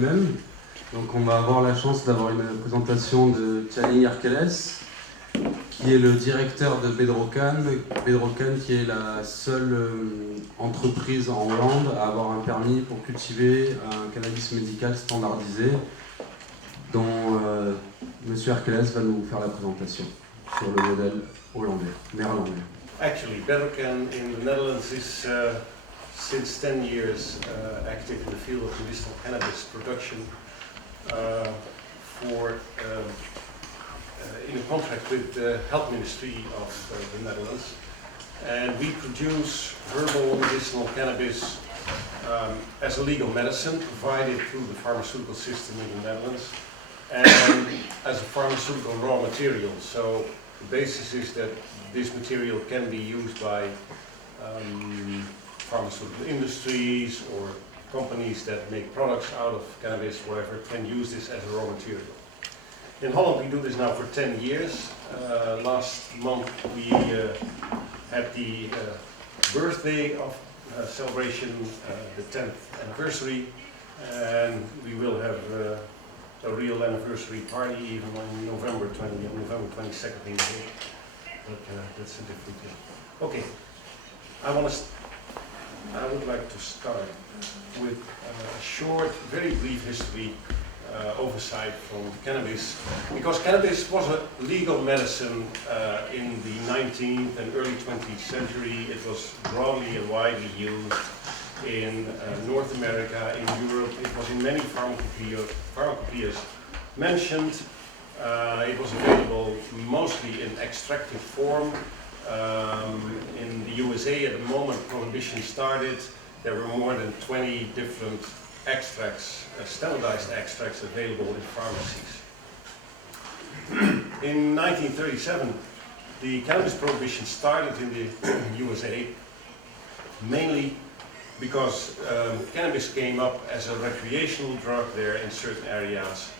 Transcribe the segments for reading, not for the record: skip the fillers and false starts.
elle-même. Donc on va avoir la chance d'avoir une présentation de Tjalling Erkelens, qui est le directeur de Bedrocan. Bedrocan qui est la seule entreprise en Hollande à avoir un permis pour cultiver un cannabis médical standardisé, dont Monsieur Erkelens va nous faire la présentation sur le modèle hollandais, néerlandais. Actually, Bedrocan in the Netherlands is since 10 years active in the field of medicinal cannabis production in a contract with the health ministry of the Netherlands. And we produce herbal medicinal cannabis as a legal medicine provided through the pharmaceutical system in the Netherlands and as a pharmaceutical raw material. So the basis is that this material can be used by pharmaceutical industries or companies that make products out of cannabis, whatever, can use this as a raw material. In Holland we do this now for 10 years. Last month we had the birthday of celebration, the 10th anniversary, and we will have a real anniversary party even on November 22nd in The Hague. But that's a different thing. Okay, I would like to start with a short, very brief history oversight from cannabis, because cannabis was a legal medicine in the 19th and early 20th century. It was broadly and widely used in North America, in Europe. It was in many pharmacopoeias mentioned. It was available mostly in extractive form. In the USA at the moment prohibition started, there were more than 20 different extracts, standardized extracts available in pharmacies. In 1937, the cannabis prohibition started in the USA, mainly because cannabis came up as a recreational drug there in certain areas.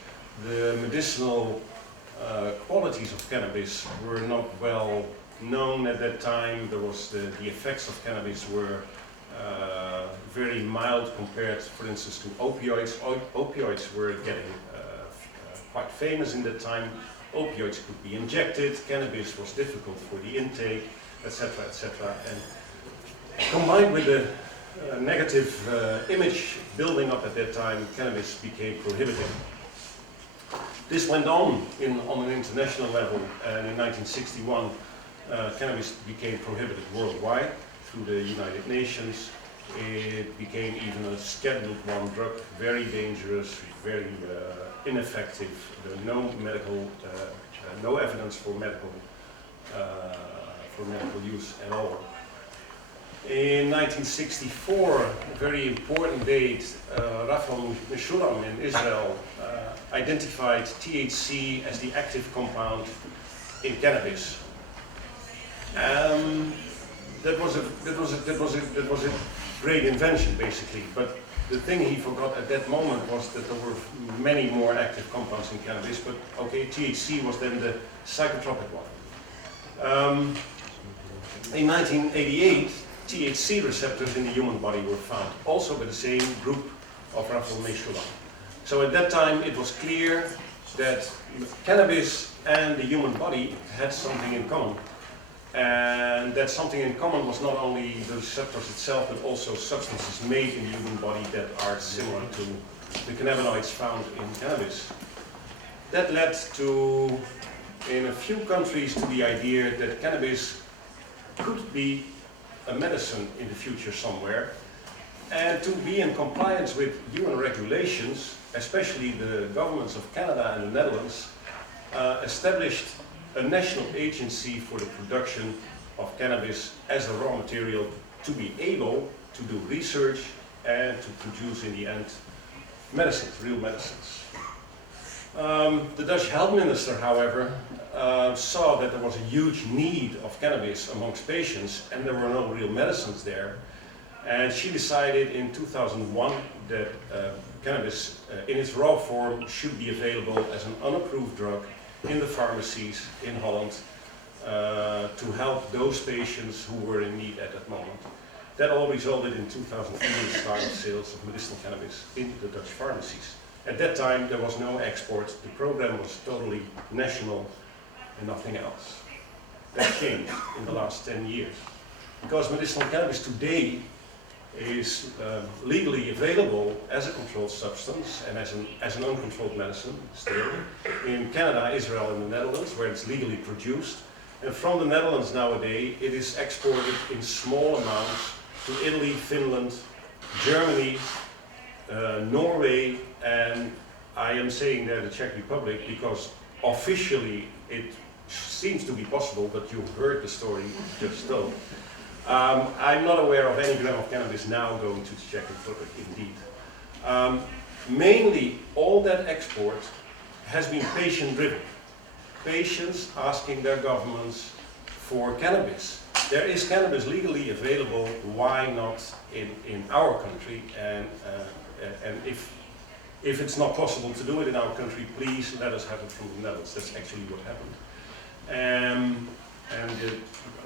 The medicinal qualities of cannabis were not well known at that time. There was the effects of cannabis were very mild compared, for instance, to opioids. Opioids were getting quite famous in that time. Opioids could be injected, cannabis was difficult for the intake, etc., etc. And combined with the negative image building up at that time, cannabis became prohibited. This went on an international level, and in 1961 cannabis became prohibited worldwide through the United Nations. It became even a Scheduled I drug, very dangerous, very ineffective. There was no evidence for medical use at all. In 1964, a very important date, Raphael Meshulam in Israel identified THC as the active compound in cannabis. That was a great invention, basically. But the thing he forgot at that moment was that there were many more active compounds in cannabis. But okay, THC was then the psychotropic one. In 1988, THC receptors in the human body were found, also by the same group of Raphael Meshulam. So at that time, it was clear that cannabis and the human body had something in common. And that something in common was not only the receptors itself, but also substances made in the human body that are similar to the cannabinoids found in cannabis. That led to, in a few countries, to the idea that cannabis could be a medicine in the future somewhere, and to be in compliance with UN regulations, especially the governments of Canada and the Netherlands, established a national agency for the production of cannabis as a raw material to be able to do research and to produce in the end medicines, real medicines. The Dutch health minister, however, saw that there was a huge need of cannabis amongst patients and there were no real medicines there. And she decided in 2001 that cannabis in its raw form should be available as an unapproved drug in the pharmacies in Holland to help those patients who were in need at that moment. That all resulted in 2003 the start of sales of medicinal cannabis in the Dutch pharmacies. At that time there was no export, the program was totally national and nothing else. That changed in the last 10 years. Because medicinal cannabis today is legally available as a controlled substance and as an uncontrolled medicine still in Canada, Israel and the Netherlands, where it's legally produced. And from the Netherlands nowadays it is exported in small amounts to Italy, Finland, Germany, Norway, and I am saying there the Czech Republic because officially it seems to be possible, but you heard the story just told. I'm not aware of any gram of cannabis now going to the Czech Republic, indeed. Mainly, all that export has been patient-driven. Patients asking their governments for cannabis. There is cannabis legally available, why not in our country? And if it's not possible to do it in our country, please let us have it from the Netherlands. That's actually what happened.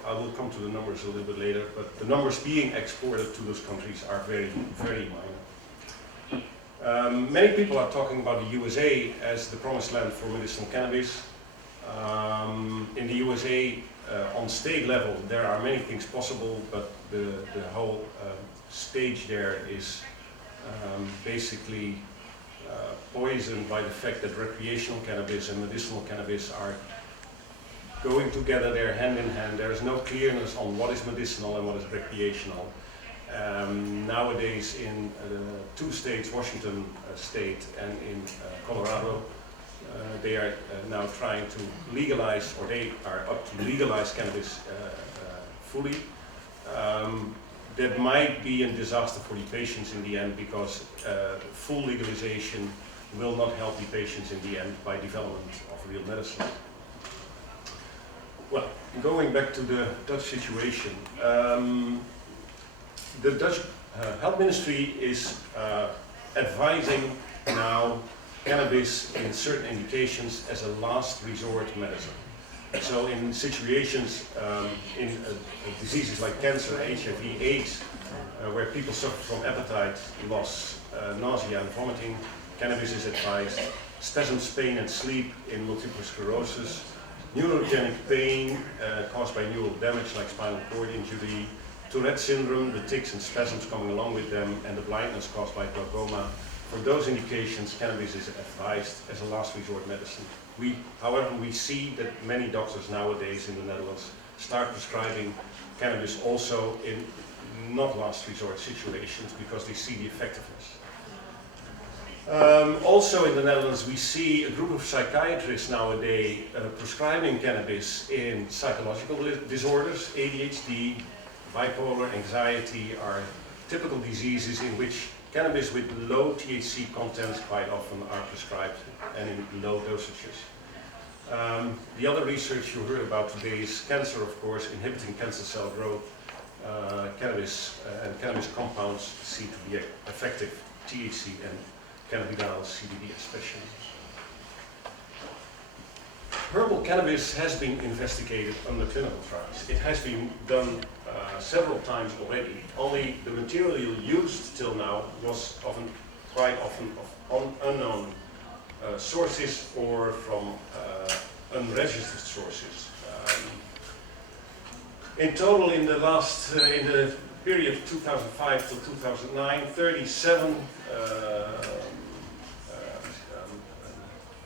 I will come to the numbers a little bit later, but the numbers being exported to those countries are very, very minor. Many people are talking about the USA as the promised land for medicinal cannabis. In the USA, on state level, there are many things possible, but the whole stage there is basically poisoned by the fact that recreational cannabis and medicinal cannabis are going together there hand in hand. There is no clearness on what is medicinal and what is recreational. Nowadays in two states, Washington state and in Colorado, they are now trying to legalize, or they are up to legalize cannabis fully. That might be a disaster for the patients in the end because full legalization will not help the patients in the end by development of real medicine. Well, going back to the Dutch situation, the Dutch Health Ministry is advising now cannabis in certain indications as a last resort medicine. So in situations, in diseases like cancer, HIV, AIDS, where people suffer from appetite loss, nausea and vomiting, cannabis is advised. Spasms, pain and sleep in multiple sclerosis, neurogenic pain caused by neural damage like spinal cord injury, Tourette syndrome, the tics and spasms coming along with them, and the blindness caused by glaucoma. For those indications, cannabis is advised as a last resort medicine. However, we see that many doctors nowadays in the Netherlands start prescribing cannabis also in not last resort situations because they see the effectiveness. Also in the Netherlands we see a group of psychiatrists nowadays prescribing cannabis in psychological disorders. ADHD, bipolar, anxiety are typical diseases in which cannabis with low THC contents quite often are prescribed and in low dosages. The other research you heard about today is cancer, of course, inhibiting cancer cell growth. Cannabis and cannabis compounds seem to be effective, THC and cannabidiol, CBD especially. Herbal cannabis has been investigated under clinical trials. It has been done several times already. Only the material used till now was quite often of unknown sources or from unregistered sources. In total, in the period 2005 to 2009, 37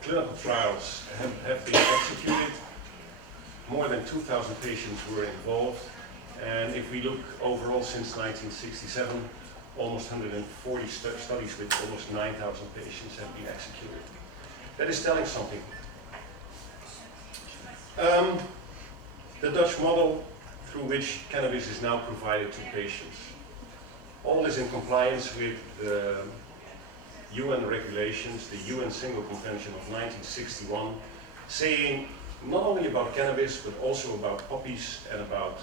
clinical trials have been executed. More than 2,000 patients were involved. And if we look overall since 1967, almost 140 studies with almost 9,000 patients have been executed. That is telling something. The Dutch model through which cannabis is now provided to patients. All is in compliance with the UN regulations, the UN Single Convention of 1961, saying not only about cannabis but also about poppies and about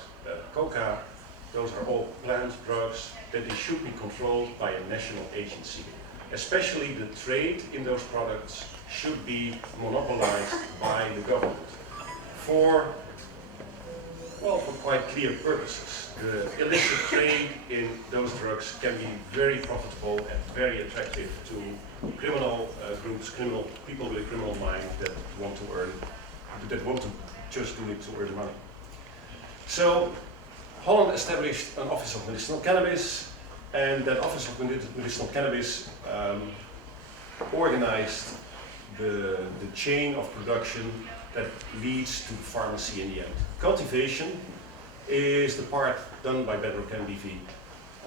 coca. Those are all plant drugs that they should be controlled by a national agency. Especially the trade in those products should be monopolized by the government for quite clear purposes. The illicit trade in those drugs can be very profitable and very attractive to criminal groups, criminal people with a criminal mind that want to just do it to earn money. So Holland established an Office of Medicinal Cannabis, and that Office of Medicinal Cannabis organized the chain of production that leads to the pharmacy in the end. Cultivation is the part done by Bedrocan BV.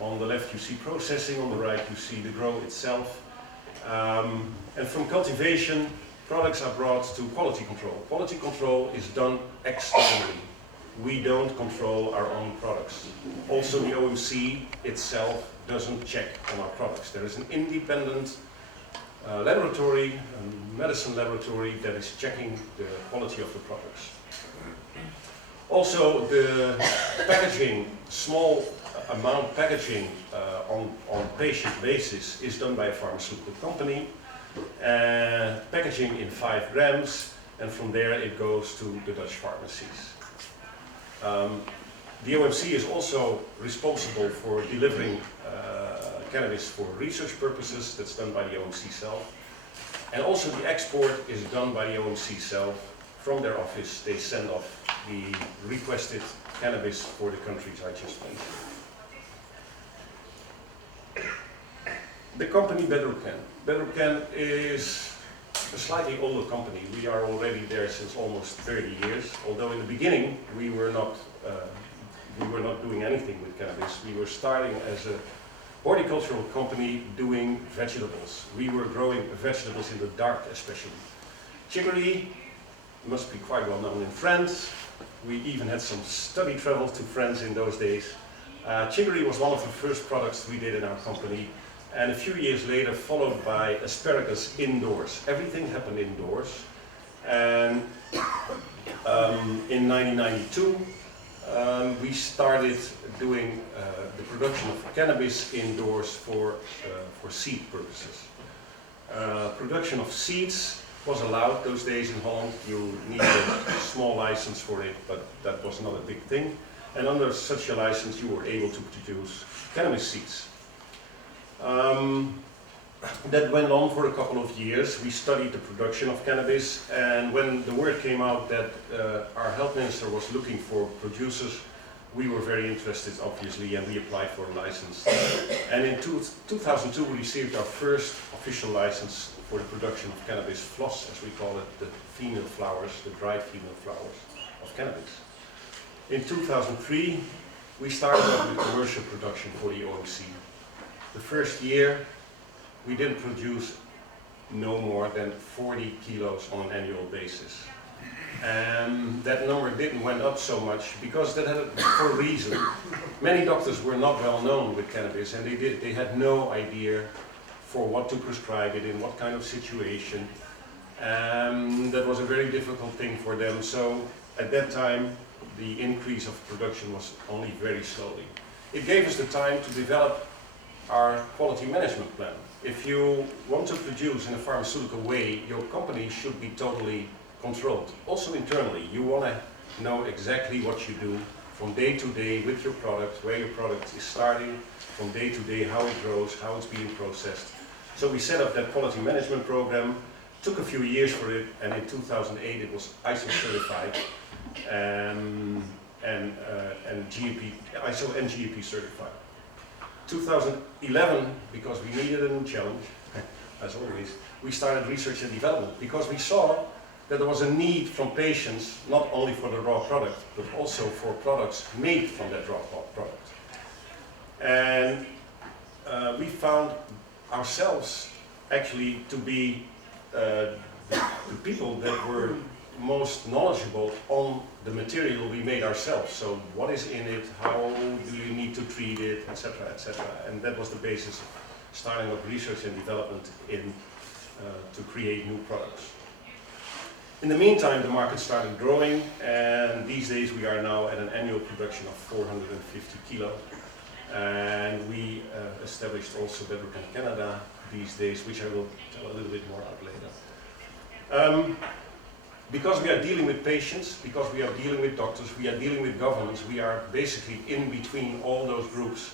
On the left you see processing, on the right you see the grow itself. And from cultivation, products are brought to quality control. Quality control is done externally. We don't control our own products. Also, the OMC itself doesn't check on our products. There is an independent laboratory, a medicine laboratory, that is checking the quality of the products. Also, the packaging, small amount packaging on patient basis is done by a pharmaceutical company. Packaging in 5 grams, and from there it goes to the Dutch pharmacies. The OMC is also responsible for delivering cannabis for research purposes. That's done by the OMC self. And also the export is done by the OMC self. From their office they send off the requested cannabis for the countries I just mentioned. The company Bedrocan. Bedrocan is a slightly older company. We are already there since almost 30 years, although in the beginning we were not doing anything with cannabis. We were starting as a horticultural company doing vegetables. We were growing vegetables in the dark especially. Chicory must be quite well known in France. We even had some study travel to France in those days. Chicory was one of the first products we did in our company, and a few years later followed by asparagus indoors. Everything happened indoors. And in 1992 we started doing the production of cannabis indoors for seed purposes. Production of seeds was allowed those days in Holland. You needed a small license for it, but that was not a big thing. And under such a license you were able to produce cannabis seeds. That went on for a couple of years. We studied the production of cannabis, and when the word came out that our health minister was looking for producers, we were very interested obviously, and we applied for a license. And in 2002 we received our first official license for the production of cannabis floss, as we call it, the female flowers, the dried female flowers of cannabis. In 2003 we started up with commercial production for the OMC. The first year we didn't produce no more than 40 kilos on an annual basis. And that number didn't went up so much because that had for a reason. Many doctors were not well known with cannabis, and they had no idea for what to prescribe it in what kind of situation. That was a very difficult thing for them. So at that time the increase of production was only very slowly. It gave us the time to develop our quality management plan. If you want to produce in a pharmaceutical way, your company should be totally controlled. Also internally, you want to know exactly what you do from day to day with your product, where your product is starting, from day to day, how it grows, how it's being processed. So we set up that quality management program. Took a few years for it, and in 2008 it was ISO certified and GMP, ISO and GMP certified. 2011, because we needed a new challenge, as always, we started research and development because we saw that there was a need from patients not only for the raw product, but also for products made from that raw product. And we found ourselves actually to be the people that were most knowledgeable on the material we made ourselves. So what is in it, how do you need to treat it, etc., etc. And that was the basis of starting up research and development to create new products. In the meantime, the market started growing, and these days we are now at an annual production of 450 kilo. And we established also Bedrocan Canada these days, which I will tell a little bit more about later. Because we are dealing with patients, because we are dealing with doctors, we are dealing with governments, we are basically in between all those groups.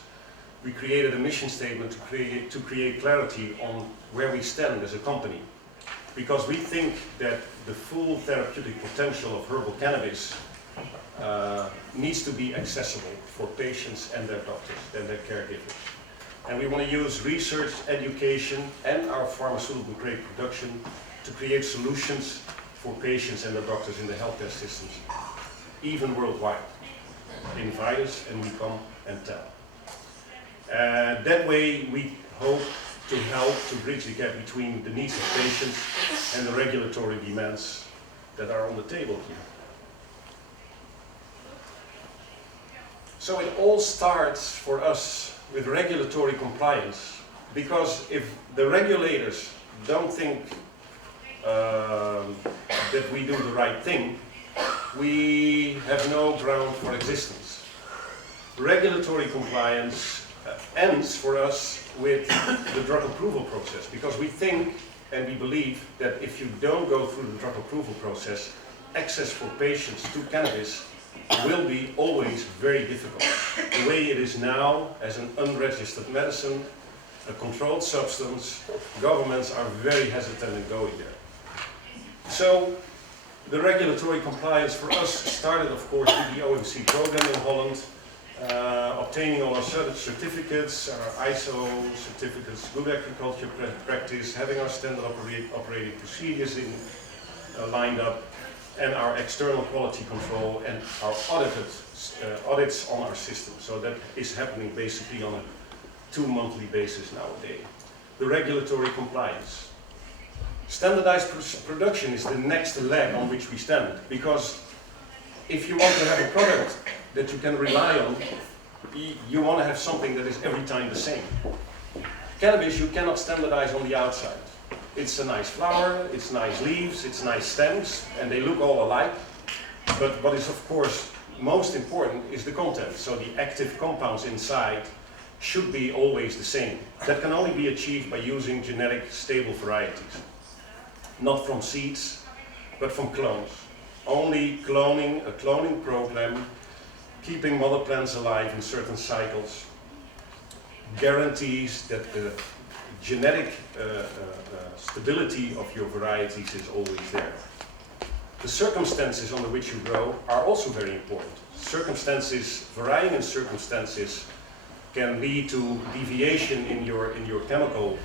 we created a mission statement to create clarity on where we stand as a company. Because we think that the full therapeutic potential of herbal cannabis needs to be accessible for patients and their doctors and their caregivers. And we want to use research, education, and our pharmaceutical grade production to create solutions for patients and their doctors in the healthcare systems, even worldwide. Invite us and we come and tell. That way we hope to help to bridge the gap between the needs of patients and the regulatory demands that are on the table here. So it all starts for us with regulatory compliance, because if the regulators don't think that we do the right thing, we have no ground for existence. Regulatory compliance ends for us with the drug approval process, because we think and we believe that if you don't go through the drug approval process, access for patients to cannabis will be always very difficult. The way it is now, as an unregistered medicine, a controlled substance, governments are very hesitant in going there. So the regulatory compliance for us started, of course, with the OMC program in Holland, obtaining all our certificates, our ISO certificates, good agriculture practice, having our standard operating procedures lined up, and our external quality control and our audits on our system. So that is happening basically on a 2-monthly basis nowadays. The regulatory compliance. Standardized production is the next leg on which we stand, because if you want to have a product that you can rely on, you want to have something that is every time the same. Cannabis you cannot standardize on the outside. It's a nice flower, it's nice leaves, it's nice stems, and they look all alike. But what is of course most important is the content. So the active compounds inside should be always the same. That can only be achieved by using genetic stable varieties. Not from seeds, but from clones. Only cloning, a cloning program, keeping mother plants alive in certain cycles, guarantees that the genetic stability of your varieties is always there. The circumstances under which you grow are also very important. Circumstances, varying in circumstances, can lead to deviation in your chemical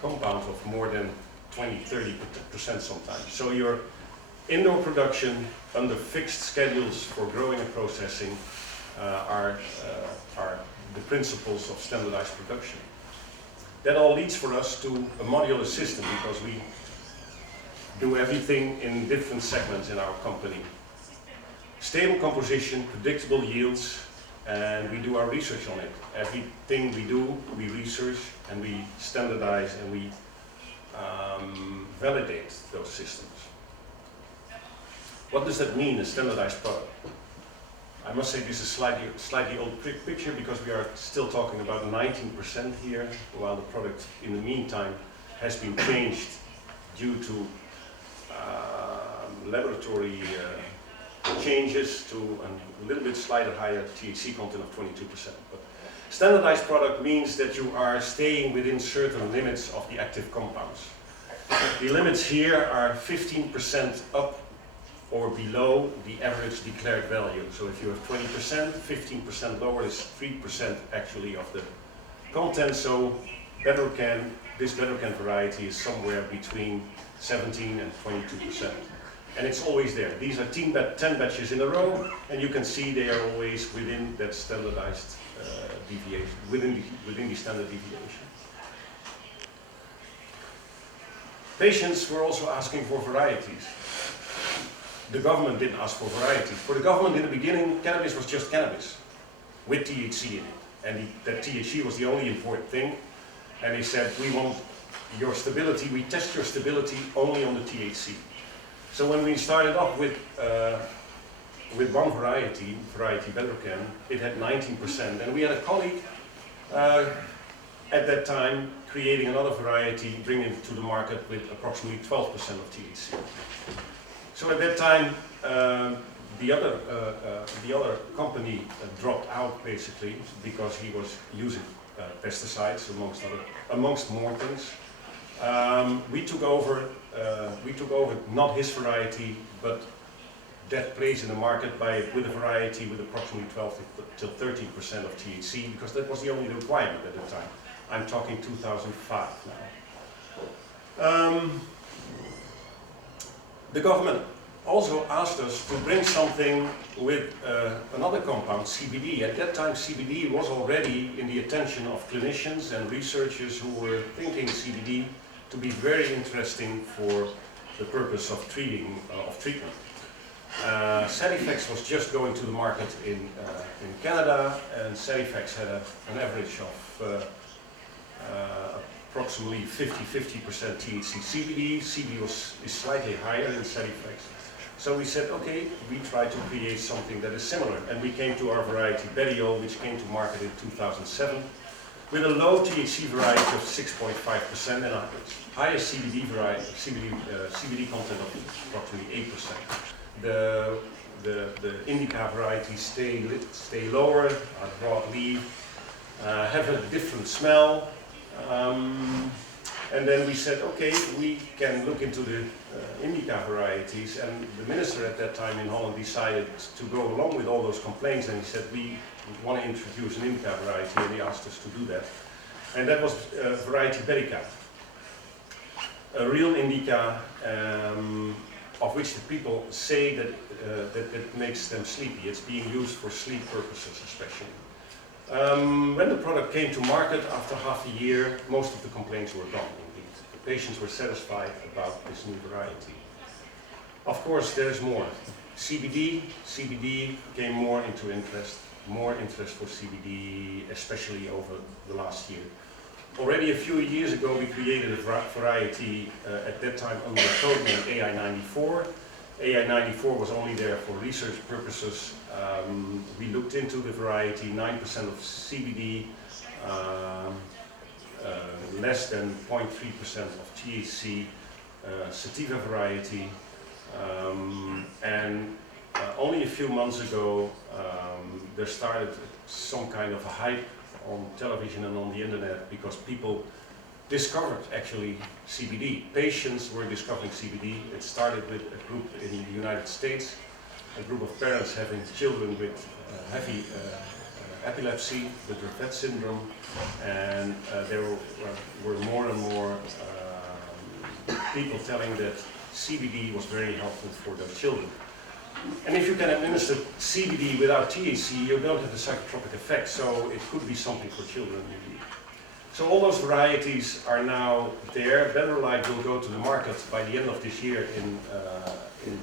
compound of more than 20–30% sometimes. So your indoor production under fixed schedules for growing and processing are the principles of standardized production. That all leads for us to a modular system, because we do everything in different segments in our company. Stable composition, predictable yields, and we do our research on it. Everything we do, we research and we standardize and we validate those systems. What does that mean, a standardized product? I must say this is a slightly old picture, because we are still talking about 19% here, while the product in the meantime has been changed due to laboratory changes to a little bit slightly higher THC content of 22%. But standardized product means that you are staying within certain limits of the active compounds. The limits here are 15% up or below the average declared value. So if you have 20%, 15% lower is 3% actually of the content. So this Bedrocan variety is somewhere between 17 and 22%. And it's always there. These are 10 batches in a row, and you can see they are always within that standardized deviation, within the standard deviation. Patients were also asking for varieties. The government didn't ask for varieties. For the government in the beginning, cannabis was just cannabis with THC in it. And that THC was the only important thing. And they said, we want your stability, we test your stability only on the THC. So when we started off with one variety Bedrocan, it had 19%. And we had a colleague at that time creating another variety, bringing it to the market with approximately 12% of THC. So at that time, the other company dropped out basically because he was using pesticides amongst more things. We took over not his variety, but that plays in the market with a variety with approximately 12 to 13% of THC, because that was the only requirement at the time. I'm talking 2005 now. The government also asked us to bring something with another compound, CBD. At that time, CBD was already in the attention of clinicians and researchers who were thinking CBD to be very interesting for the purpose of treatment. Sativex was just going to the market in Canada, and Sativex had an average of approximately 50% THC CBD. CBD is slightly higher than Sativex. So we said, okay, we try to create something that is similar, and we came to our variety Bediol, which came to market in 2007, with a low THC variety of 6.5% and a higher CBD variety, CBD content of approximately 8%. The indica varieties stay lower, are broad leaf, have a different smell, and then we said, okay, we can look into the indica varieties, and the minister at that time in Holland decided to go along with all those complaints, and he said, we want to introduce an indica variety, and he asked us to do that. And that was variety Berica, a real indica of which the people say that it makes them sleepy. It's being used for sleep purposes especially. When the product came to market after half a year, most of the complaints were gone indeed. The patients were satisfied about this new variety. Of course, there's more. CBD came more into interest, for CBD, especially over the last year. Already a few years ago, we created a variety at that time under the code name AI94. AI94 was only there for research purposes. We looked into the variety, 9% of CBD, less than 0.3% of THC, sativa variety, and only a few months ago there started some kind of a hype on television and on the internet because people discovered actually CBD. Patients were discovering CBD. It started with a group in the United States, a group of parents having children with heavy epilepsy, the Dravet syndrome, and there were more and more people telling that CBD was very helpful for their children. And if you can administer CBD without THC, you don't have the psychotropic effect, so it could be something for children indeed. So all those varieties are now there. Better Light will go to the market by the end of this year in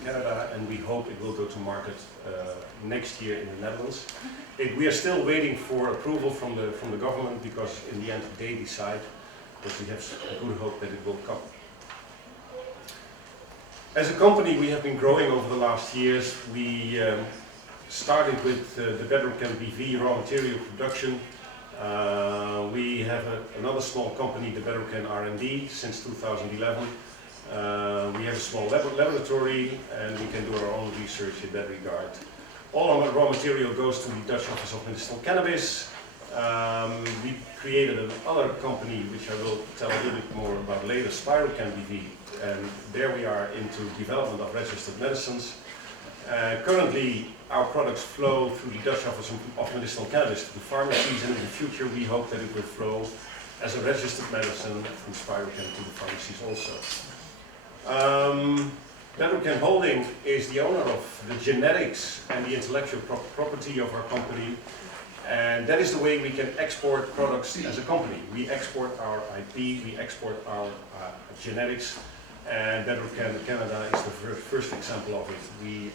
Canada, and we hope it will go to market next year in the Netherlands. We are still waiting for approval from the government because in the end they decide, but we have a good hope that it will come. As a company, we have been growing over the last years. We started with the Bedrocan BV raw material production. We have another small company, the Bedrocan R&D, since 2011. We have a small laboratory, and we can do our own research in that regard. All our raw material goes to the Dutch Office of Medicinal Cannabis. We created another company, which I will tell a little bit more about later, Spirocan BV, and there we are into development of registered medicines. Currently, our products flow through the Dutch Office of Medicinal Cannabis to the pharmacies, and in the future we hope that it will flow as a registered medicine from Spirocan to the pharmacies also. Bedrocan Holding is the owner of the genetics and the intellectual property of our company, and that is the way we can export products as a company. We export our IP, we export our genetics, and Bedrocan Canada is the first example of it. We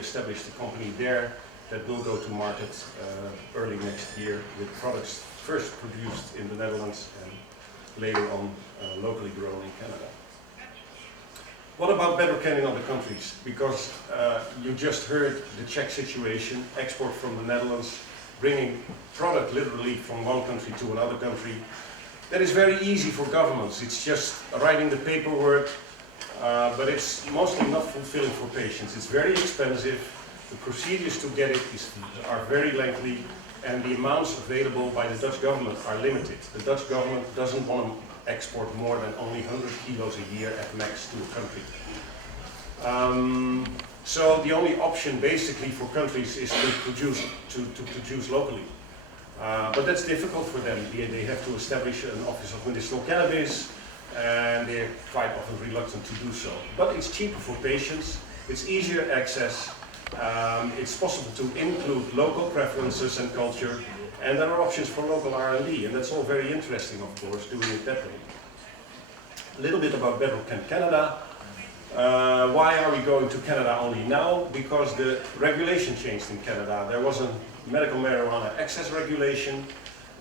established a company there that will go to market early next year with products first produced in the Netherlands and later on locally grown in Canada. What about Bedrocan in other countries? Because you just heard the Czech situation, export from the Netherlands, bringing product literally from one country to another country. That is very easy for governments. It's just writing the paperwork, but it's mostly not fulfilling for patients. It's very expensive, the procedures to get it are very lengthy, and the amounts available by the Dutch government are limited. The Dutch government doesn't want to export more than only 100 kilos a year at max to a country. So the only option basically for countries is to produce locally. But that's difficult for them. They have to establish an office of medicinal cannabis, and they're quite often reluctant to do so. But it's cheaper for patients, it's easier access, it's possible to include local preferences and culture, and there are options for local R&D, and that's all very interesting, of course, doing it that way. A little bit about Bedrocan Canada. Why are we going to Canada only now? Because the regulation changed in Canada. There was a medical marijuana access regulation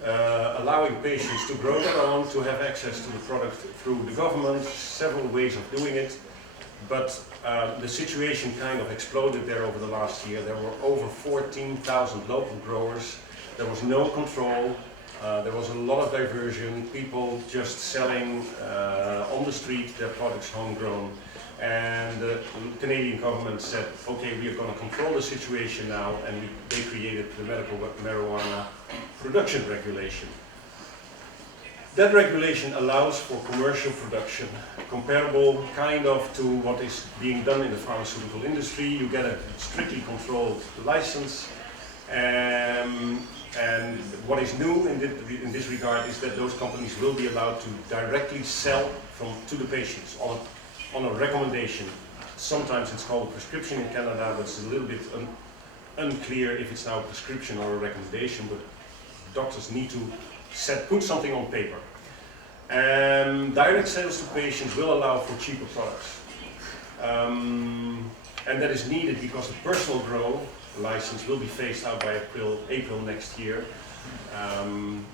allowing patients to grow their own, to have access to the product through the government, several ways of doing it. But the situation kind of exploded there over the last year. There were over 14,000 local growers. There was no control. There was a lot of diversion, people just selling on the street their products homegrown. And the Canadian government said, okay, we are going to control the situation now, and they created the medical marijuana production regulation. That regulation allows for commercial production, comparable kind of to what is being done in the pharmaceutical industry. You get a strictly controlled license, and what is new in this regard is that those companies will be allowed to directly sell to the patients on a recommendation. Sometimes it's called a prescription in Canada, but it's a little bit unclear if it's now a prescription or a recommendation, but doctors need to put something on paper. Direct sales to patients will allow for cheaper products. And that is needed because the personal grow license will be phased out by April next year. In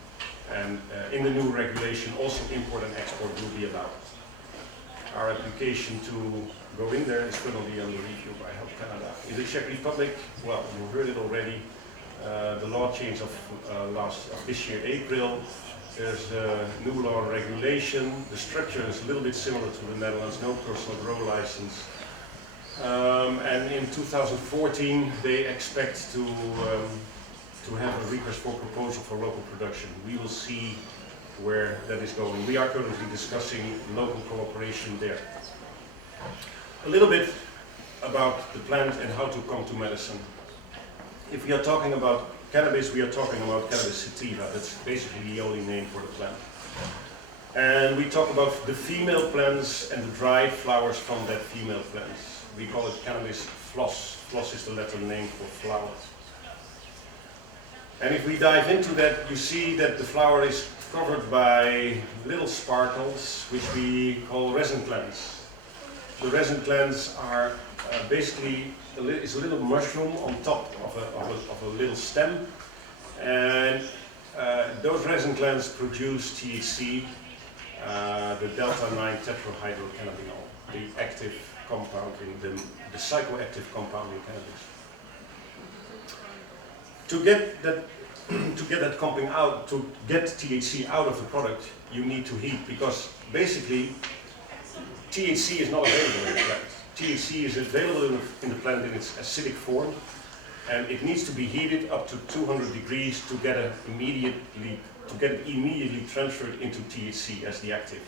the new regulation, also import and export will be allowed. Our application to go in there is currently under review by Health Canada. In the Czech Republic, well, you heard it already. The law change of this year, April. There's a new law and regulation. The structure is a little bit similar to the Netherlands, no personal grow license. And in 2014, they expect to have a request for proposal for local production. We will see where that is going. We are currently discussing local cooperation there. A little bit about the plant and how to come to medicine. If we are talking about cannabis, we are talking about cannabis sativa. That's basically the only name for the plant. And we talk about the female plants and the dried flowers from that female plants. We call it cannabis floss. Floss is the Latin name for flower. And if we dive into that, you see that the flower is covered by little sparkles, which we call resin glands. The resin glands are basically a little mushroom on top of a little stem, and those resin glands produce THC, the delta-9 tetrahydrocannabinol, the active compound in the psychoactive compound in cannabis. To get that compound out, to get THC out of the product, you need to heat, because basically THC is not available in the plant. THC is available in the plant in its acidic form, and it needs to be heated up to 200 degrees to get it immediately transferred into THC as the active.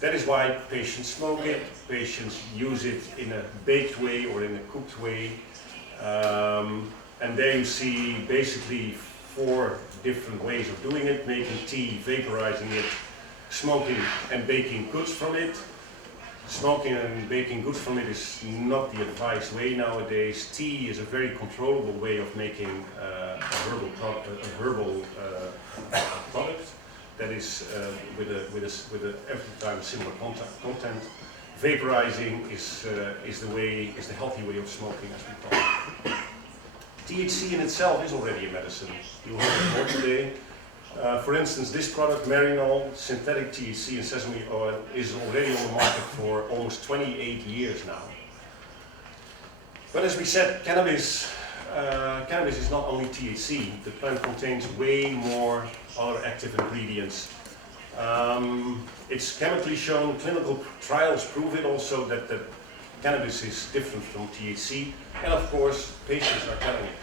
That is why patients smoke it, patients use it in a baked way or in a cooked way. And there you see basically 4 different ways of doing it: making tea, vaporizing it, smoking and baking goods from it. Smoking and baking goods from it is not the advised way nowadays. Tea is a very controllable way of making a herbal product that is with a every time similar content. Vaporizing is the healthy way of smoking, as we call it. THC in itself is already a medicine. You'll hear more today. For instance, this product, Marinol, synthetic THC and sesame oil, is already on the market for almost 28 years now. But as we said, cannabis is not only THC. The plant contains way more other active ingredients. It's chemically shown, clinical trials prove it also that cannabis is different from THC, and of course patients are telling it.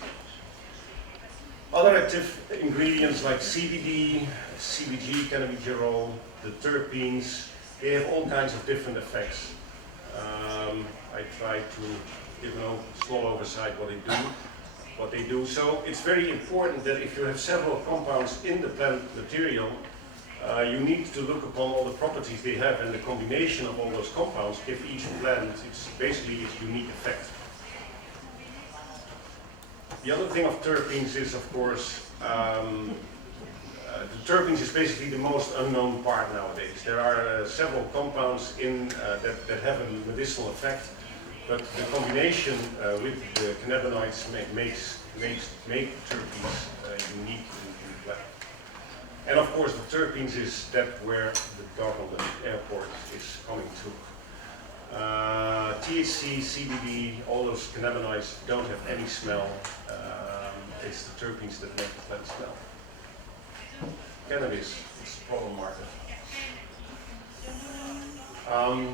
Other active ingredients like CBD, CBG, cannabigerol, the terpenes, they have all kinds of different effects. I try to give a small oversight what they do. So it's very important that if you have several compounds in the plant material, you need to look upon all the properties they have, and the combination of all those compounds give each plant basically its unique effect. The other thing of terpenes is, of course, the terpenes is basically the most unknown part nowadays. There are several compounds in that have a medicinal effect, but the combination with the cannabinoids make terpenes unique in the plant. And of course, the terpenes is that where the dog on the airport is coming to. THC, CBD, all those cannabinoids don't have any smell. It's the terpenes that make the plant smell. Cannabis, it's a problem market.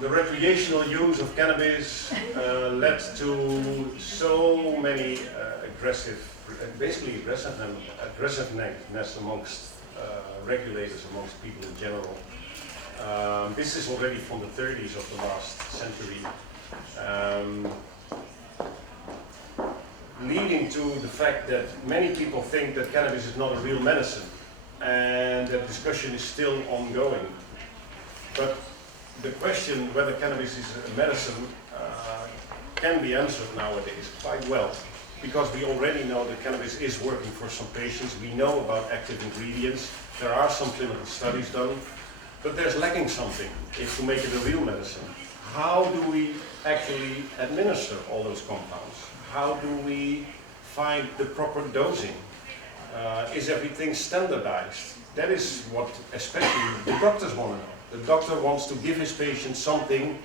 The recreational use of cannabis led to so many aggressiveness amongst regulators, amongst people in general. This is already from the 30s of the last century, leading to the fact that many people think that cannabis is not a real medicine, and that discussion is still ongoing. But the question whether cannabis is a medicine can be answered nowadays quite well, because we already know that cannabis is working for some patients. We know about active ingredients. There are some clinical studies done, but there's lacking something to make it a real medicine. How do we actually administer all those compounds? How do we find the proper dosing? Is everything standardized? That is what especially the doctors want to know. The doctor wants to give his patient something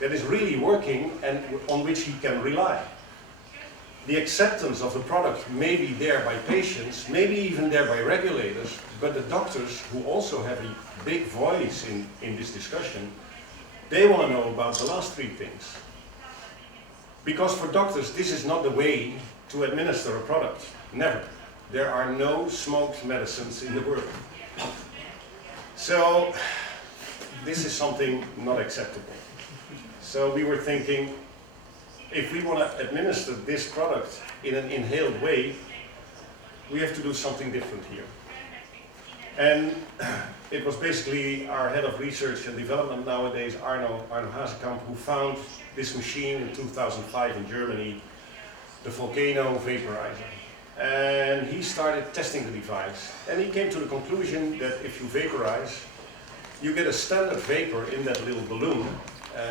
that is really working and on which he can rely. The acceptance of the product may be there by patients, maybe even there by regulators, but the doctors, who also have a big voice in this discussion, they want to know about the last three things. Because for doctors, this is not the way to administer a product. Never. There are no smoked medicines in the world. So, this is something not acceptable. So we were thinking, if we want to administer this product in an inhaled way, we have to do something different here. And it was basically our head of research and development nowadays, Arno Hazekamp, who found this machine in 2005 in Germany, the Volcano Vaporizer. And he started testing the device, and he came to the conclusion that if you vaporize, you get a standard vapor in that little balloon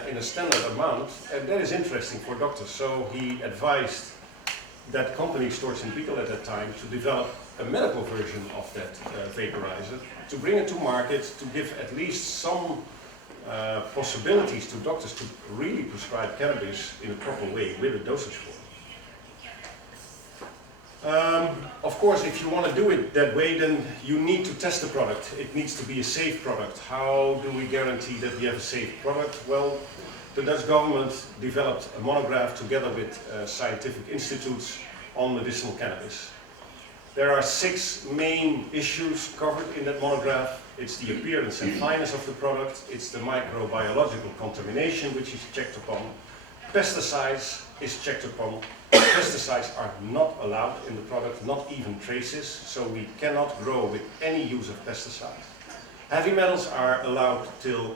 in a standard amount, and that is interesting for doctors. So he advised that company, Storz & Bickel at that time, to develop a medical version of that vaporizer, to bring it to market, to give at least some possibilities to doctors to really prescribe cannabis in a proper way with a dosage form. Of course, if you want to do it that way, then you need to test the product. It needs to be a safe product. How do we guarantee that we have a safe product? Well, the Dutch government developed a monograph together with scientific institutes on medicinal cannabis. There are 6 main issues covered in that monograph. It's the appearance and fineness of the product. It's the microbiological contamination, which is checked upon. Pesticides is checked upon. Pesticides are not allowed in the product, not even traces, so we cannot grow with any use of pesticides. Heavy metals are allowed till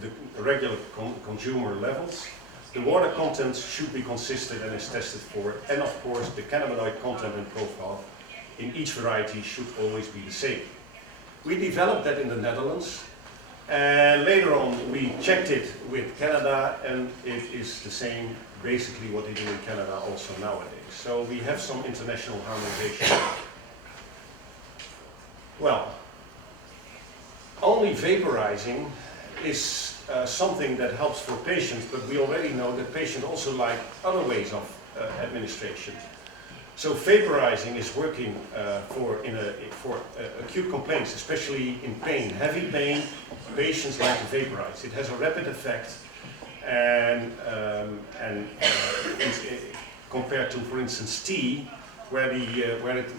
the regular consumer levels. The water content should be consistent and is tested for, and of course the cannabinoid content and profile in each variety should always be the same. We developed that in the Netherlands, and later on we checked it with Canada, and it is the same basically what they do in Canada also nowadays. So we have some international harmonization. Well, only vaporizing is something that helps for patients, but we already know that patients also like other ways of administration. So vaporizing is working for acute complaints, especially in pain, heavy pain. Patients like to vaporize. It has a rapid effect, and compared to, for instance, tea, where it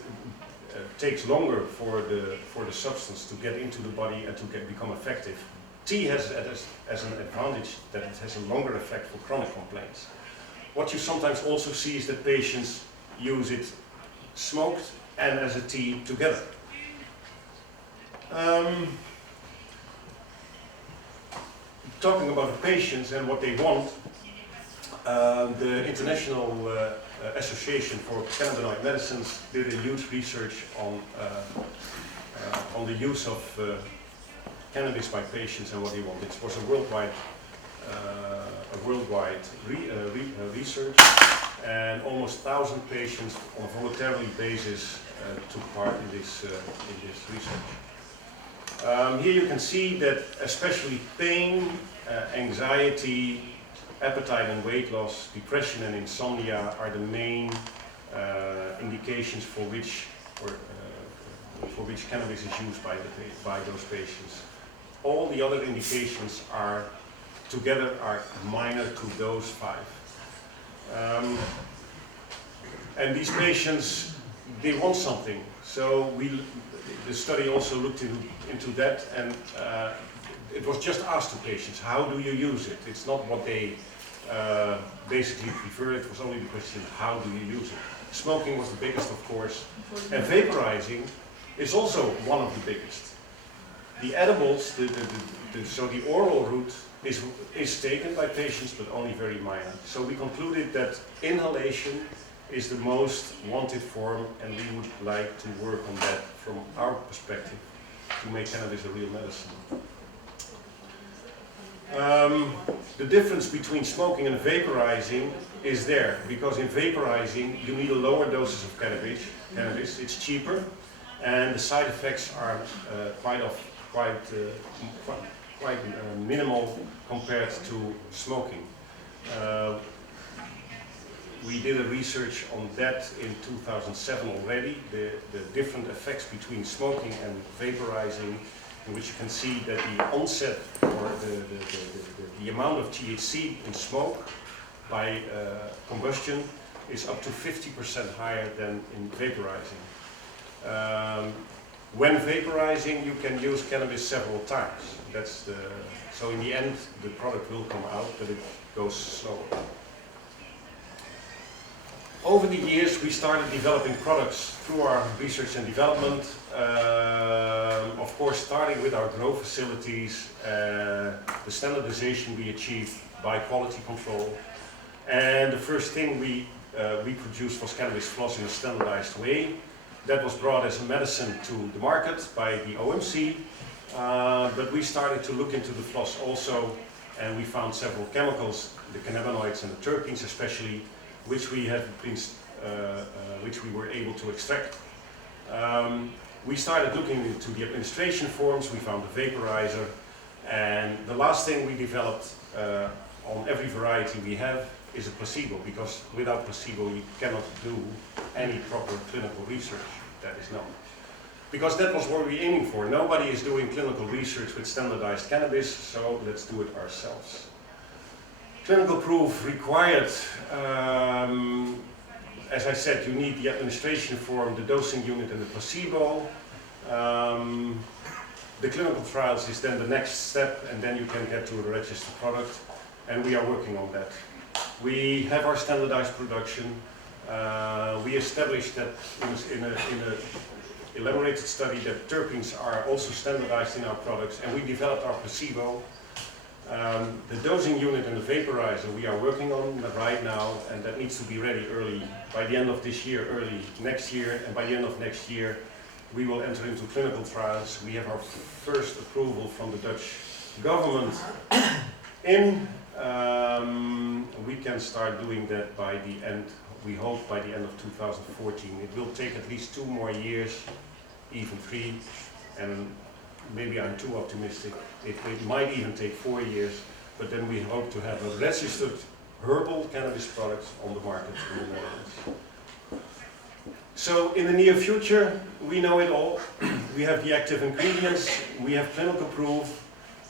takes longer for the substance to get into the body and to become effective. Tea has as an advantage that it has a longer effect for chronic complaints. What you sometimes also see is that patients use it smoked and as a tea together. Talking about the patients and what they want, the International Association for Cannabinoid Medicines did a huge research on the use of cannabis by patients and what they want. It was a worldwide research, and almost 1,000 patients on a voluntary basis took part in this research. Here you can see that especially pain, anxiety, appetite and weight loss, depression and insomnia are the main indications for which cannabis is used by those patients. All the other indications are minor to those 5. And these patients, they want something. So the study also looked into that, and it was just asked to patients, how do you use it? It's not what they basically prefer, it was only the question, how do you use it? Smoking was the biggest, of course, and vaporizing is also one of the biggest. The edibles, so the oral route is taken by patients, but only very minor. So we concluded that inhalation is the most wanted form, and we would like to work on that from our perspective to make cannabis a real medicine. The difference between smoking and vaporizing is there, because in vaporizing you need a lower doses of cannabis. It's cheaper, and the side effects are quite minimal compared to smoking. We did a research on that in 2007 already, the different effects between smoking and vaporizing, in which you can see that the onset or the amount of THC in smoke by combustion is up to 50% higher than in vaporizing. When vaporizing, you can use cannabis several times. So in the end, the product will come out, but it goes slower. Over the years, we started developing products through our research and development. Of course, starting with our grow facilities, the standardization we achieved by quality control. And the first thing we produced was cannabis floss in a standardized way. That was brought as a medicine to the market by the OMC. But we started to look into the floss also, and we found several chemicals, the cannabinoids and the terpenes especially, which we were able to extract. We started looking into the administration forms. We found the vaporizer, and the last thing we developed on every variety we have is a placebo, because without placebo you cannot do any proper clinical research that is known. Because that was what we're aiming for. Nobody is doing clinical research with standardized cannabis, so let's do it ourselves. Clinical proof required, as I said, you need the administration form, the dosing unit and the placebo. The clinical trials is then the next step, and then you can get to a registered product, and we are working on that. We have our standardized production. We established that in an elaborated study that terpenes are also standardized in our products, and we developed our placebo. The dosing unit and the vaporizer we are working on right now, and that needs to be ready early, by the end of this year, early next year, and by the end of next year we will enter into clinical trials. We have our first approval from the Dutch government we can start doing that by the end, we hope by the end of 2014. It will take at least 2 more years, even 3, and maybe I'm too optimistic. It might even take 4 years, but then we hope to have a registered herbal cannabis product on the market in the Netherlands. So in the near future, we know it all. We have the active ingredients, we have clinical proof.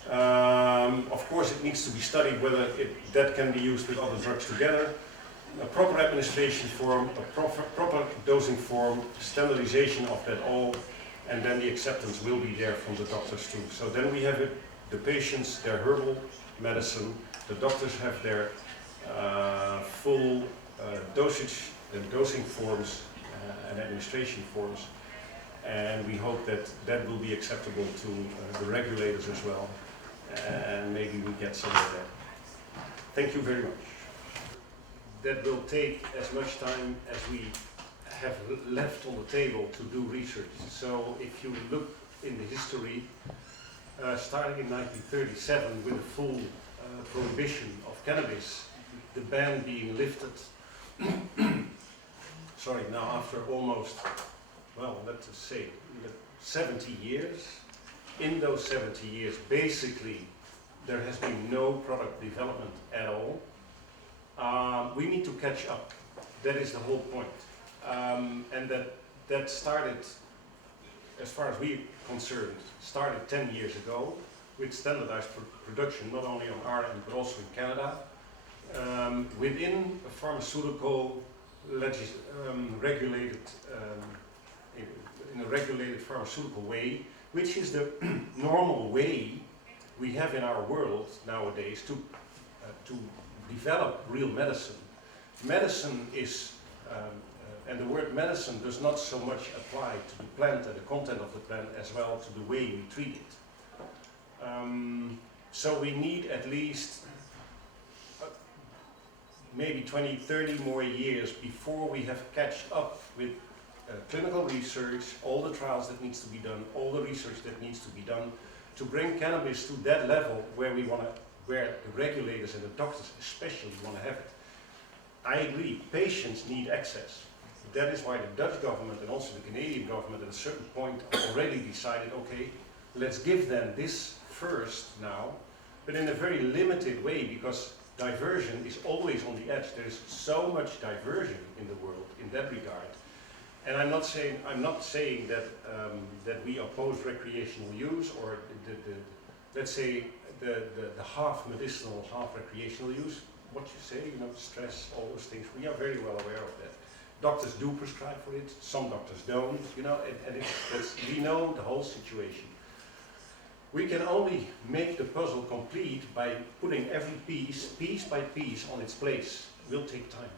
Of course, it needs to be studied whether that can be used with other drugs together. A proper administration form, a proper dosing form, standardization of that all, and then the acceptance will be there from the doctors too. So then we have it, the patients, their herbal medicine, the doctors have their full dosage and dosing forms and administration forms, and we hope that that will be acceptable to the regulators as well, and maybe we get somewhere there. Thank you very much. That will take as much time as we have left on the table to do research. So if you look in the history, starting in 1937 with a full prohibition of cannabis, the ban being lifted, sorry, now after almost, well, let's just say 70 years, in those 70 years, basically, there has been no product development at all. We need to catch up. That is the whole point. And that started, as far as we're concerned, started 10 years ago with standardized production, not only on our end, but also in Canada, within a pharmaceutical regulated, in a regulated pharmaceutical way, which is the normal way we have in our world nowadays to develop real medicine. Medicine is, and the word medicine does not so much apply to the plant and the content of the plant as well to the way we treat it. So we need at least maybe 20, 30 more years before we have catched up with clinical research, all the trials that needs to be done, all the research that needs to be done to bring cannabis to that level where we want to, where the regulators and the doctors especially want to have it. I agree, patients need access. That is why the Dutch government and also the Canadian government at a certain point already decided, okay, let's give them this first now, but in a very limited way, because diversion is always on the edge. There is so much diversion in the world in that regard. And I'm not saying that that we oppose recreational use or let's say the half medicinal, half recreational use. What you say, you know, stress, all those things. We are very well aware of that. Doctors do prescribe for it. Some doctors don't. You know, and we know the whole situation. We can only make the puzzle complete by putting every piece by piece, on its place. It will take time.